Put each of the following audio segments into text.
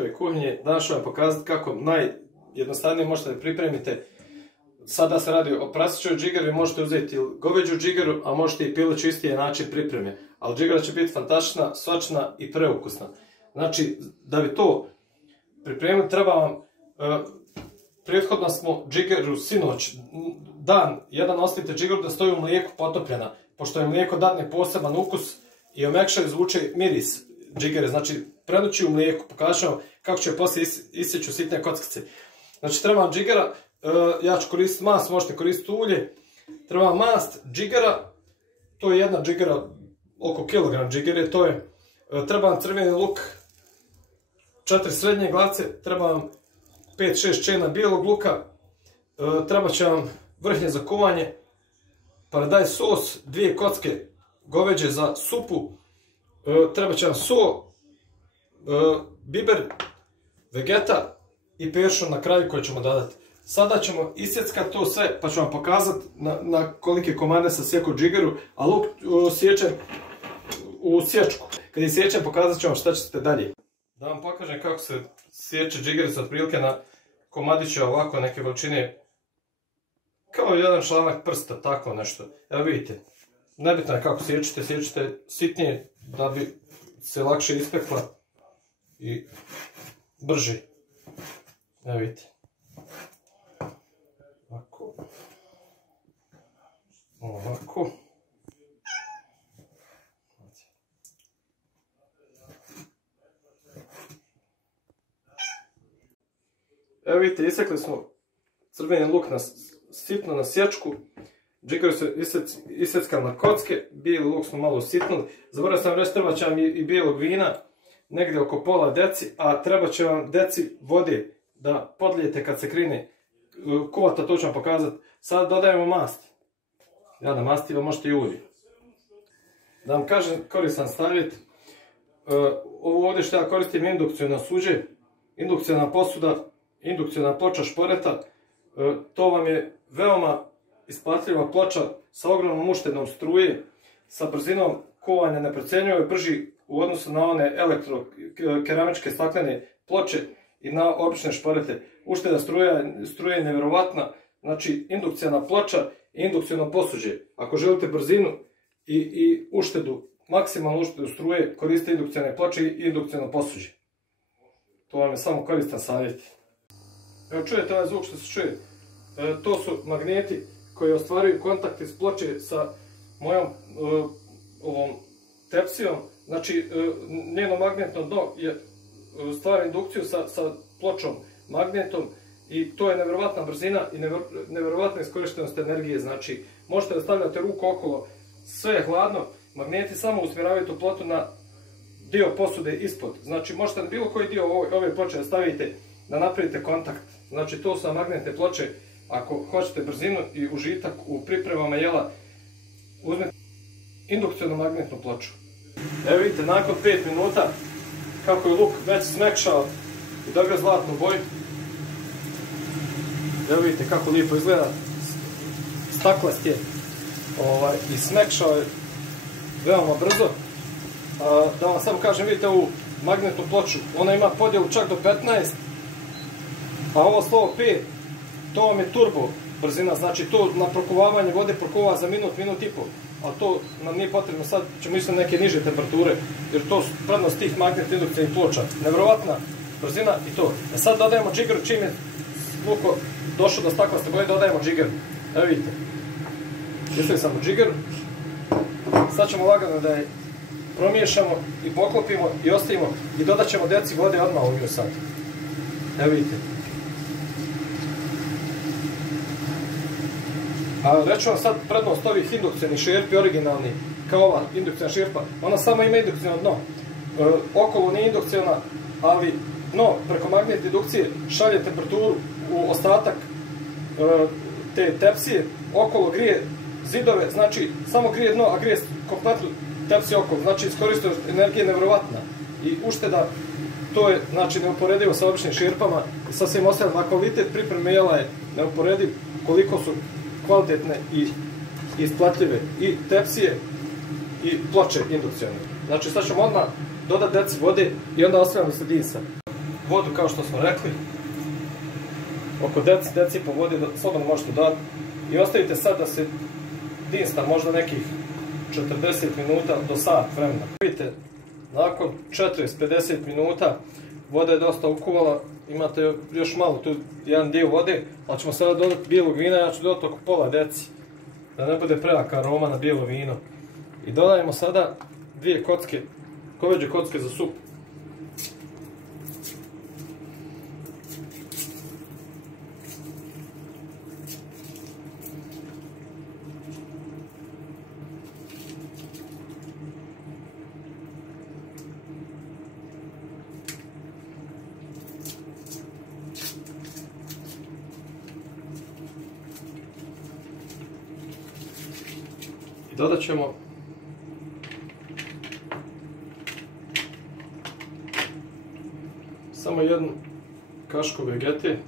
Miškove kuhinje. Danas ću vam pokazati kako najjednostavnije možete da pripremite. Sada se radi o prasećoj džigeri, možete uzeti goveđu džigeru, a možete i pileću, isti je način pripreme. Ali džigera će biti fantastična, sočna i preukusna. Znači, da bi to pripremili, treba vam, prethodno smo džigeru sinoć, dan jedan ostavite džigeru da stoji u mlijeku potopljena, pošto je mlijeko dadne poseban ukus i omekša i zvuče miris džigere. Znači, predući u mlijeku, pokažem vam kako će poslije isjeći u sitne kockice. Znači, treba vam džigera, ja ću koristiti mast, možete koristiti ulje. Treba vam mast, džigera, to je jedna džigera, oko kilogram džigere, to je, treba vam crveni luk, 4 srednje glace, treba vam 5-6 čena bijelog luka, treba će vam vrhnje za kuvanje, paradajz sos, 2 kocke goveđe za supu, treba će vam so, biber, vegeta i peršun na kraju koji ćemo dodati. Sada ćemo isjeckati to sve, pa ću vam pokazati na kolike komade sam sjekao džigeru, a luk sjećem u sječku. Kad je sjećem, pokazat ću vam šta ćete dalje. Da vam pokažem kako se sjeće džigerica otprilike na komadiće ovako neke veličine, kao jedan članak prsta, tako nešto. Evo vidite, nebitno je kako sjećete sitnije da bi se lakše ispekla i brže. Evo vidite. Ovako. Ovako. Evo vidite, isekli smo crveni luk sitno na sječku, džigeru se iseckali na kocke, bijeli luk smo malo usitnuli. Zaboravio sam reći, treba će vam i bijelog vina, negdje oko pola deci, a treba će vam deci vode da podlijete kad se krene kuvati, to ću vam pokazati. Sad dodajemo mast. Ja da mastiva, možete i ulje. Da vam kažem, koristan savjet, ovo ovdje što ja koristim je indukcijno suđe, indukcijna posuda, indukcijna ploča šporeta. To vam je veoma isplatljiva ploča sa ogromnom uštedom struje, sa brzinom kuvanja neprocjenjivo brži u odnosu na one elektrokeramičke staklene ploče i na obične šporete. Ušteda struje je nevjerovatna, znači indukcijna ploča i indukcijno posuđe. Ako želite brzinu i uštedu, maksimalnu uštedu struje, koristite indukcijne ploče i indukcijno posuđe. To vam je samo koristan savjet. Evo čujete ovaj zvuk što se čuje, to su magneti koji ostvaruju kontakt iz ploče sa mojom ovom tepsijom. Znači, njeno magnetno dno stvara indukciju sa pločom magnetom i to je nevjerovatna brzina i nevjerovatna iskorištenost energije. Znači, možete da stavljate ruku okolo, sve je hladno, magneti samo usmjeravaju toplotu na dio posude ispod. Znači, možete na bilo koji dio ove ploče da stavite da napravite kontakt. Znači, to su magnetne ploče. Ako hoćete brzinu i užitak u pripremama jela, uzmite indukcijnu magnetnu ploču. Evo vidite, nakon 5 minuta kako je luk već smekšao i dobio zlatnu boju. Evo vidite kako lijepo izgleda, staklast je i smekšao je veoma brzo. Da vam samo kažem, vidite ovu magnetnu ploču, ona ima podjelu čak do 15, a ovo slovo 5, to vam je turbo brzina, znači to na prokuvavanje vode prokuva za minut, minut i pol, ali to nam nije potrebno, sad ćemo ići na neke niže temperature, jer to su prednost tih magnetnih indukcijnih ploča. Nevjerovatna brzina i to. Sad dodajemo džigeru, čim je luk došao do staklaste boje, dodajemo džigeru. Evo vidite, stavili sam u džigeru, sad ćemo lagano da je promiješamo i poklopimo i ostavimo i dodat ćemo deci vode odmah u nju sad. Evo vidite. A reću vam sad prednost ovih indukcijnih šerpi, originalni, kao ova indukcijna šerpa, ona samo ima indukcijno dno. Okolo nije indukcijna, ali dno preko magnetne indukcije šalje temperaturu u ostatak te tepsije, okolo grije zidove, znači samo grije dno, a grije kompletnu tepsiju okolo, znači iskoristivost energije nevjerovatna i ušteda, to je znači neuporedivo sa običnim šerpama i sa svim ostalim, a kvalitet pripreme jela je neuporediv koliko su kvalitetne i isplatljive i tepsije i ploče indukcijone. Znači sad ćemo odmah dodati deci vode i onda ostavljamo se dinsa. vodu kao što smo rekli. Oko deci po vodi slobodno možete dodati. I ostavite sad da se dinsta možda nekih 40 minuta do sat vremena. Vidite, nakon 40-50 minuta voda je dosta ukuvala, imate još malo tu jedan dio vode, ali ćemo sada dodati bijelog vina, ja ću dodati oko pola deci, da ne bude prejaka aroma na bijelo vino. I dodajemo sada 2 kocke, goveđe kocke za sup. I dodat ćemo samo jednu kašku vegete,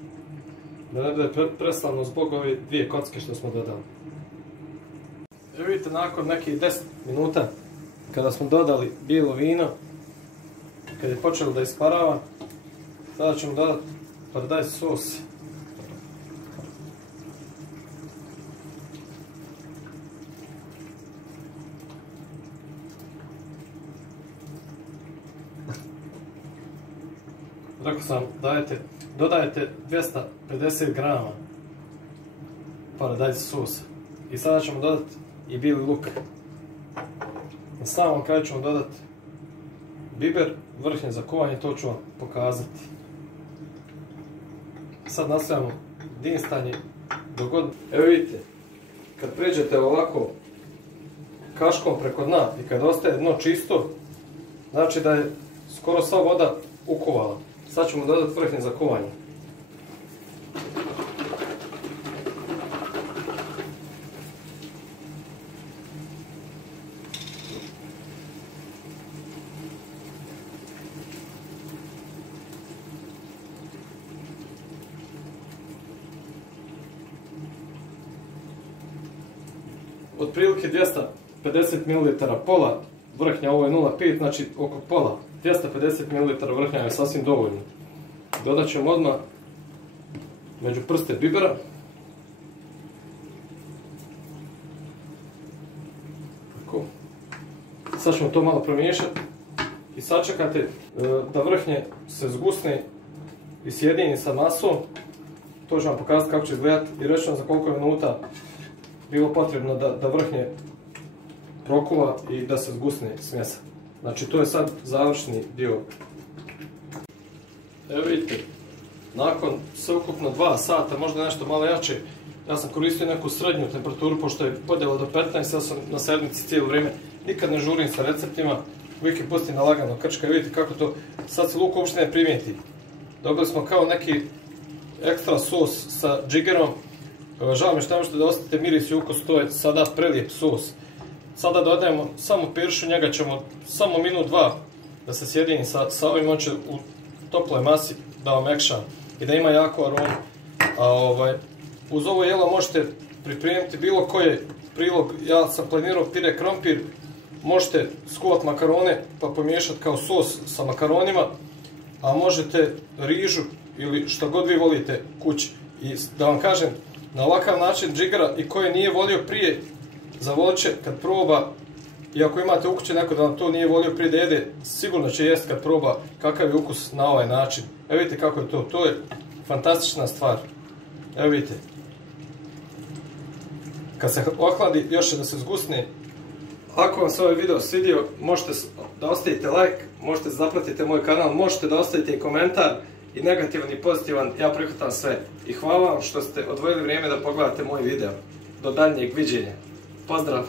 da ne bude preslavno zbog ove 2 kocke što smo dodali. Evo vidite, nakon nekih 10 minuta kada smo dodali bijelo vino, kad je počelo da isparava, sada ćemo dodati paradajz sos. Rekao sam, dodajete 250 grama paradajz sosa. I sada ćemo dodati i bijeli luk. Na samom kraju ćemo dodati biber, vrhnje za kuvanje, to ću vam pokazati. Sad nastavljamo dinstanje do god. Evo vidite, kad pređete ovako kaškom preko dna i kad ostaje dno čisto, znači da je skoro sva voda ukuvala. Sad ćemo dodati vrhnje za kuvanje. Otprilike 250 ml pola vrhnja, ovo je 0,5, znači oko pola. 250 ml vrhnja je sasvim dovoljno. Dodat ćemo odmah među prste bibera. Tako. Sad ćemo to malo promiješati i sačekate da vrhnje se zgusne i sjedini sa masom. To ću vam pokazati kako će izgledati i reći vam za koliko je minuta bilo potrebno da vrhnje prokuva i da se zgusne smjesa. Znači to je sad završni dio. Evo vidite, nakon sveukupno 2 sata, možda nešto malo jače, ja sam koristio neku srednju temperaturu, pošto je podjela do 15, ja sam na sedmici cijelo vrijeme, nikad ne žurim sa receptima, uvijek je pustim na lagano krčka. Vidite kako to, sad se luk uopšte ne primijeti. Dobili smo kao neki ekstra sos sa džigerom, žao mi što ne možete da ostavite miris i ukus, to je sada prelijep sos. Sada dodajemo samo piršu, njega ćemo samo minut, 2 da se sjedini sa ovim, on će u toploj masi da omekša i da ima jako aromu. Uz ovo jelo možete pripremiti bilo koji prilog, ja sam planirao pire krompir, možete skuvati makarone pa pomiješati kao sos sa makaronima, a možete rižu ili što god vi volite kući. I da vam kažem, na ovakav način džigera i koji nije volio prije, zavolit će kad proba, i ako imate u kući neko da vam to nije volio prije da jede, sigurno će jest kad proba kakav je ukus na ovaj način. Evo vidite kako je to, to je fantastična stvar. Evo vidite. Kad se ohladi, još je da se zgusne. Ako vam se ovaj video svidio, možete da ostavite like, možete da zapratite moj kanal, možete da ostavite i komentar, i negativan i pozitivan, ja prihvatam sve. I hvala vam što ste odvojili vrijeme da pogledate moj video. Do daljnjeg viđenja. Pozdrav!